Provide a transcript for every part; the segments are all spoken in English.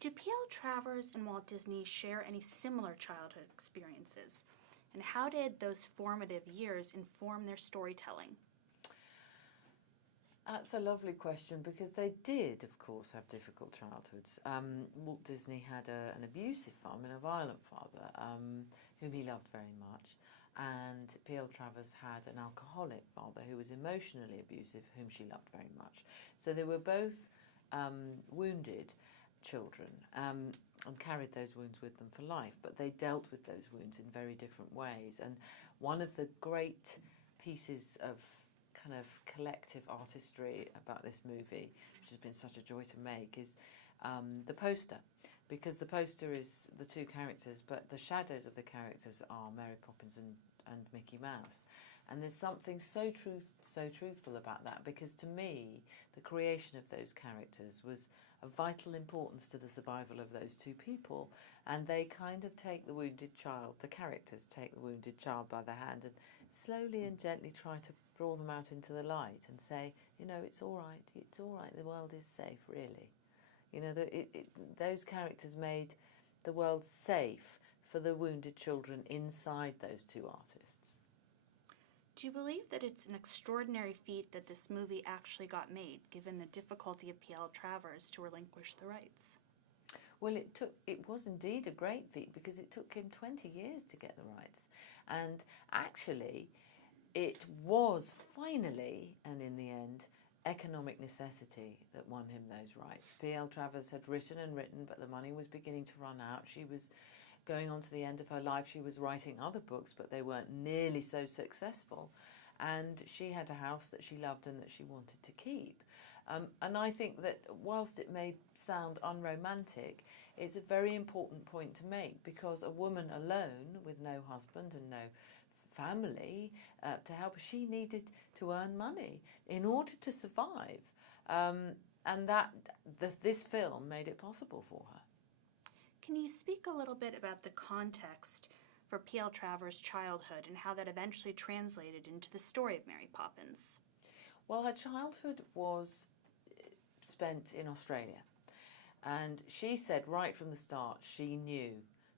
Do P.L. Travers and Walt Disney share any similar childhood experiences? And how did those formative years inform their storytelling? That's a lovely question because they did, of course, have difficult childhoods. Walt Disney had an abusive father and a violent father whom he loved very much. And P.L. Travers had an alcoholic father who was emotionally abusive, whom she loved very much. So they were both wounded children and carried those wounds with them for life, but they dealt with those wounds in very different ways. And one of the great pieces of kind of collective artistry about this movie, which has been such a joy to make, is the poster, because the poster is the two characters, but the shadows of the characters are Mary Poppins and Mickey Mouse. And there's something so truthful about that, because to me, the creation of those characters was of vital importance to the survival of those two people. And they kind of take the wounded child, the characters take the wounded child by the hand and slowly and gently try to draw them out into the light and say, you know, it's all right, the world is safe, really. You know, those characters made the world safe for the wounded children inside those two artists. Do you believe that it's an extraordinary feat that this movie actually got made, given the difficulty of P.L. Travers to relinquish the rights? Well, it was indeed a great feat because it took him 20 years to get the rights. And actually, it was finally, and in the end, economic necessity that won him those rights. P.L. Travers had written and written, but the money was beginning to run out. She was going on to the end of her life. She was writing other books, but they weren't nearly so successful. And she had a house that she loved and that she wanted to keep. And I think that whilst it may sound unromantic, it's a very important point to make, because a woman alone with no husband and no family to help her, she needed to earn money in order to survive. And this film made it possible for her. Can you speak a little bit about the context for P.L. Travers' childhood and how that eventually translated into the story of Mary Poppins? Well, her childhood was spent in Australia, and she said right from the start she knew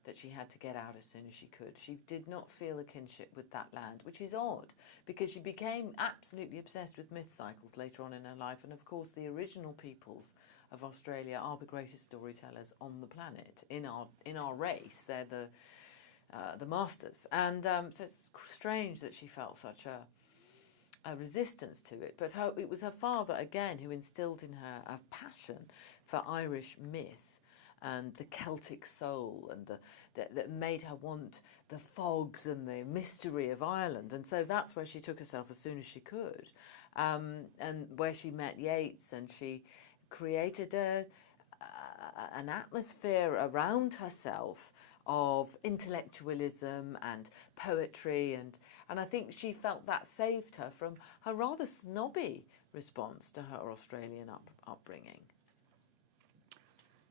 that she had to get out as soon as she could. She did not feel a kinship with that land, which is odd, because she became absolutely obsessed with myth cycles later on in her life, and of course the original peoples of Australia are the greatest storytellers on the planet. In our race, they're the masters, and so it's strange that she felt such a resistance to it. But it was her father, again, who instilled in her a passion for Irish myth and the Celtic soul, and that made her want the fogs and the mystery of Ireland. And so that's where she took herself as soon as she could, and where she met Yeats, and she created an atmosphere around herself of intellectualism and poetry, and I think she felt that saved her from her rather snobby response to her Australian upbringing.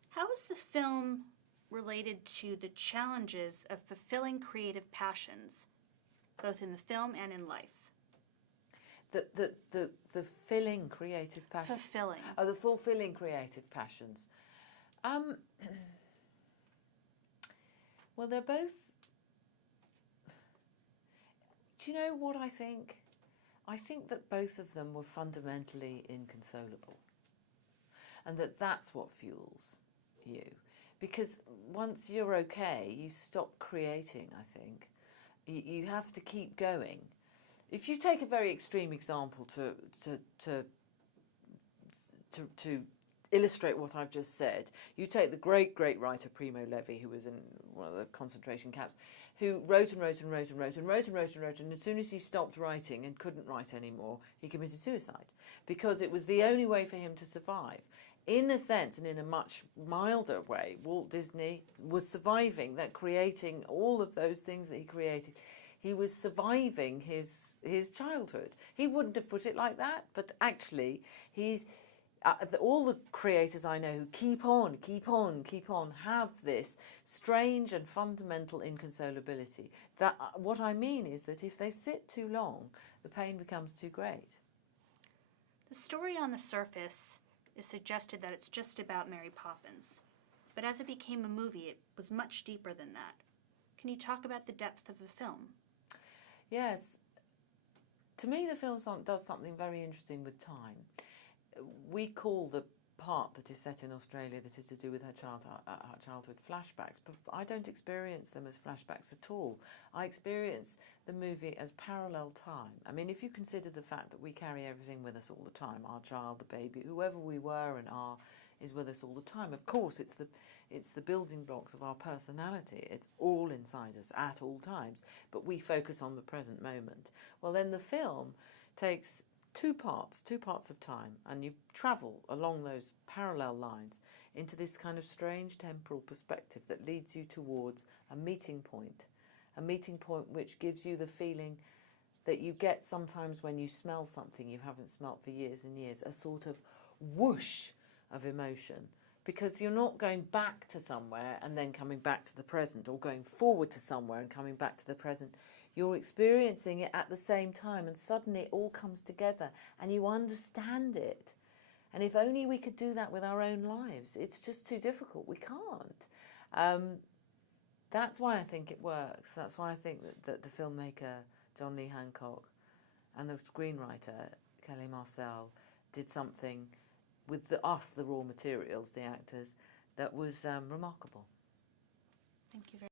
How is the film related to the challenges of fulfilling creative passions, both in the film and in life? The filling creative passions. Fulfilling. Oh, the fulfilling creative passions. Well, they're both... Do you know what I think? I think that both of them were fundamentally inconsolable, and that's what fuels you. Because once you're okay, you stop creating, I think. You have to keep going. If you take a very extreme example to illustrate what I've just said, you take the great writer Primo Levi, who was in one of the concentration camps, who wrote, and as soon as he stopped writing and couldn't write anymore, he committed suicide, because it was the only way for him to survive. In a sense, and in a much milder way, Walt Disney was surviving that, creating all of those things that he created. He was surviving his childhood. He wouldn't have put it like that, but actually he's... all the creators I know who keep on have this strange and fundamental inconsolability. That what I mean is that if they sit too long, the pain becomes too great. The story on the surface is suggested that it's just about Mary Poppins, but as it became a movie, it was much deeper than that. Can you talk about the depth of the film? Yes. To me, the film does something very interesting with time. We call the part that is set in Australia that is to do with her childhood flashbacks, but I don't experience them as flashbacks at all. I experience the movie as parallel time. I mean, if you consider the fact that we carry everything with us all the time, our child, the baby, whoever we were and are, is with us all the time. Of course, it's the building blocks of our personality. It's all inside us at all times, but we focus on the present moment. Well, then the film takes two parts of time, and you travel along those parallel lines into this kind of strange temporal perspective that leads you towards a meeting point which gives you the feeling that you get sometimes when you smell something you haven't smelt for years and years, a sort of whoosh of emotion, because you're not going back to somewhere and then coming back to the present, or going forward to somewhere and coming back to the present. You're experiencing it at the same time, and suddenly it all comes together and you understand it. And if only we could do that with our own lives. It's just too difficult. We can't. That's why I think it works. That's why I think that the filmmaker, John Lee Hancock, and the screenwriter, Kelly Marcel, did something with the raw materials, the actors, that was remarkable. Thank you very much.